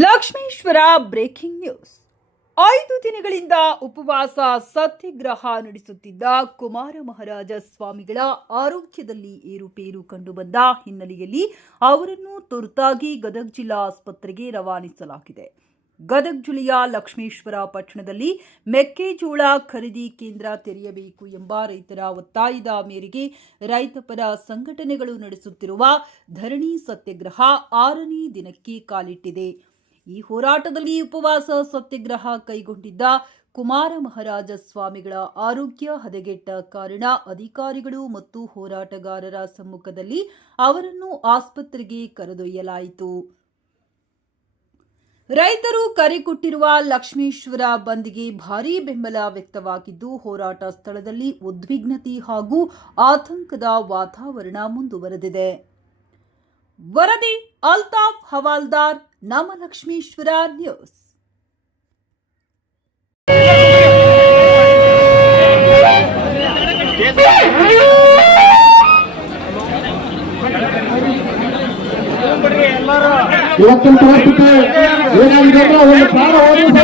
Lakshmeshwar breaking news. ಐದು ದಿನಗಳಿಂದ ಉಪವಾಸ ಸತ್ಯಾಗ್ರಹ ನಡೆಸುತ್ತಿದ್ದ ಕುಮಾರ ಮಹಾರಾಜ ಸ್ವಾಮಿಗಳ ಆರೋಗ್ಯದಲ್ಲಿ ಏರುಪೇರು ಕಂಡುಬಂದ ಹಿನ್ನೆಲೆಯಲ್ಲಿ ಅವರನ್ನು ತುರ್ತಾಗಿ ಗದಗ ಜಿಲ್ಲಾ ಆಸ್ಪತ್ರೆಗೆ ರವಾನಿಸಲಾಗಿದೆ. ಗದಗ ಜಿಲ್ಲೆಯ ಲಕ್ಷ್ಮೇಶ್ವರ ಪಟ್ಟಣದಲ್ಲಿ ಮೆಕ್ಕೆಜೋಳ ಖರೀದಿ ಕೇಂದ್ರ ತೆರೆಯಬೇಕು ಎಂಬ ರೈತರ ಒತ್ತಾಯದ ಮೇರೆಗೆ ರೈತಪರ ಸಂಘಟನೆಗಳು ನಡೆಸುತ್ತಿರುವ ಧರಣಿ ಸತ್ಯಾಗ್ರಹ ಆರನೇ ದಿನಕ್ಕೆ ಕಾಲಿಟ್ಟಿದೆ. ಈ ಹೋರಾಟದಲ್ಲಿ ಉಪವಾಸ ಸತ್ಯಾಗ್ರಹ ಕೈಗೊಂಡಿದ್ದ ಕುಮಾರ ಮಹಾರಾಜ ಸ್ವಾಮಿಗಳ ಆರೋಗ್ಯ ಹದಗೆಟ್ಟ ಕಾರಣ ಅಧಿಕಾರಿಗಳು ಮತ್ತು ಹೋರಾಟಗಾರರ ಸಮ್ಮುಖದಲ್ಲಿ ಅವರನ್ನು ಆಸ್ಪತ್ರೆಗೆ ಕರೆದೊಯ್ಯಲಾಯಿತು. ರೈತರು ಕರೆ ಕೊಟ್ಟಿರುವ ಲಕ್ಷ್ಮೇಶ್ವರ ಬಂದ್ಗೆ ಭಾರೀ ಬೆಂಬಲ ವ್ಯಕ್ತವಾಗಿದ್ದು, ಹೋರಾಟ ಸ್ಥಳದಲ್ಲಿ ಉದ್ವಿಗ್ನತೆ ಹಾಗೂ ಆತಂಕದ ವಾತಾವರಣ ಮುಂದುವರೆದಿದೆ. ವರದಿ ಅಲ್ತಾಫ್ ಹವಾಲ್ದಾರ್ ನಮ್ಮ ಲಕ್ಷ್ಮೇಶ್ವರ ನ್ಯೂಸ್ ಇವತ್ತಿನ ಪರಿಸ್ಥಿತಿ ಏನಾಗಿದೆ ಅಂದ್ರೆ ಒಂದು ಪ್ರಾಣ ಹೋದ್ರೆ